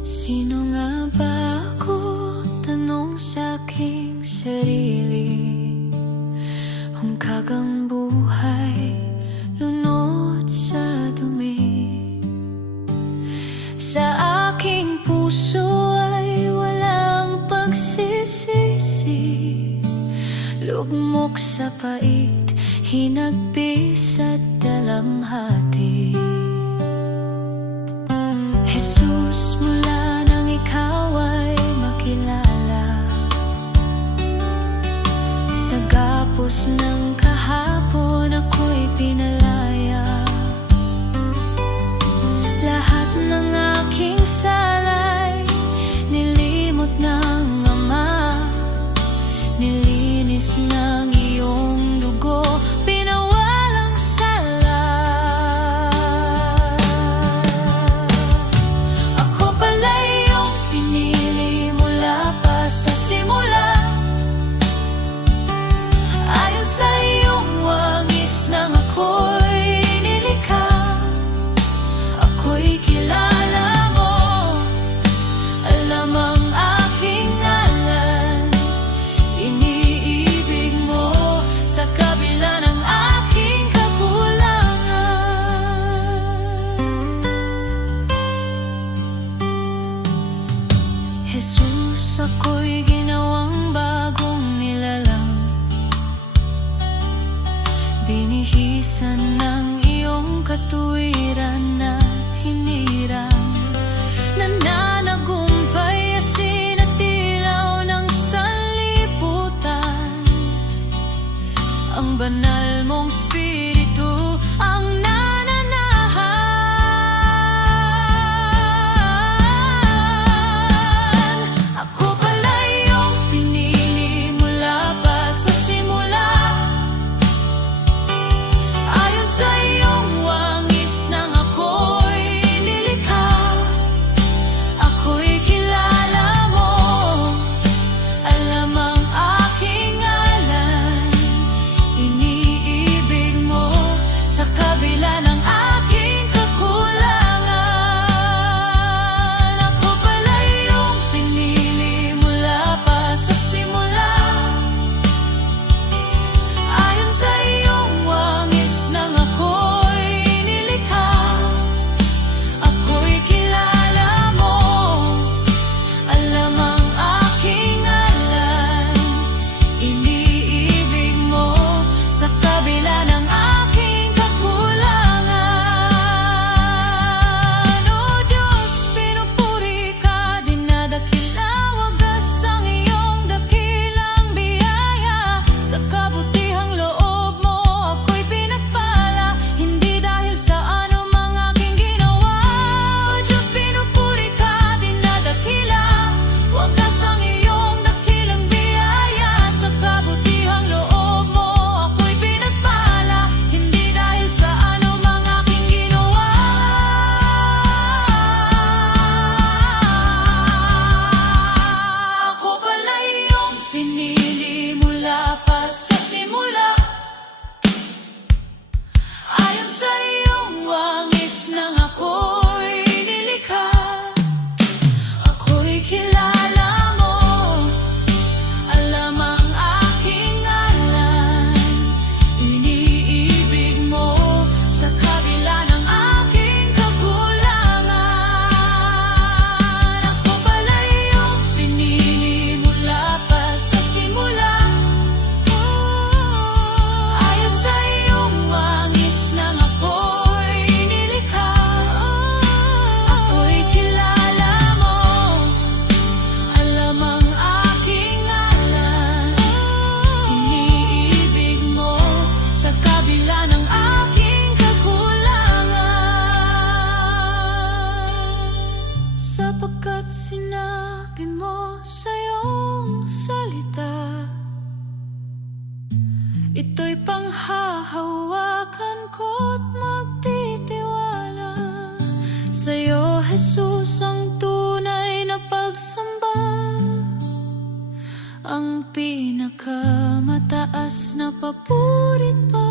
Sino nga ba ako? Tanong sa aking sarili. Ang kagang buhay, lunod sa dumi. Sa aking puso ay walang pagsisisi. Lugmok sa pait, hinagpis at dalamhati. Jesus, mula nang ikaw ay makilala, sa gapos ng kahapon ako'y pinalaya. Lahat ng aking salay nilimot ng Ama, nilinis ng iyong dugo, pinawalang sala. Ako pala iyong pinili mula pa sa simula. Ayon sa iyong wangis nang ako'y nilikha, ako'y kilala mo, alam ang aking ngalan. Iniibig mo sa kabila ng aking kakulangan. Jesus, ako'y ginawang bagong nilalang, binihisan ng iyong katuwiran at hinirang. Nananagumpay, asin at ilaw ng sanlibutan. Ang banal mong spiritu ang nananahan. Ako pala iyong pinili mula pa sa simula. Ayon sa iyong wangis nang ako'y nilikha, ako'y kilala mo, alam ang aking ngalan. Iniibig mo sa kabila ng aking kakulangan. Ako pala iyong pinili mula pa sa simula. Ayon sa iyong wangis nang ako'y nilikha, ako'y kilala mo, alam ang aking ngalan. Iniibig mo sa kabila ng aking kakulangan. O Diyos, pinupuri ka, dinadakila, wagas ang iyong dakilang biyaya. Sa kabutihang loob mo ako'y pinagpala, hindi dahil sa anumang aking ginawa. O Diyos, pinupuri ka, dinadakila, wagas ang iyong dakilang biyaya. Sa kabutihang loob mo ako'y pinagpala, hindi dahil sa anumang aking ginawa. Ako pala iyong pinili mula pa sa simula. Ayon sa iyong wangis nang ako'y nilikha, ako'y kilala mo, alam ang aking ngalan. Iniibig mo sa kabila ng aking kakulangan. Ako pala iyong pinili mula pa sa simula. Ayon sa iyong wangis nang ako'y nilikha, ako'y kilala mo, alam ang aking ngalan. Iniibig mo sa kabila ng aking kakulangan. Sapagkat sinabi mo sa iyong salita, ito'y panghahawakan ko't magtitiwala. Sa'yo, Jesus, ang tunay na pagsamba, ang pinakamataas na papurit pa.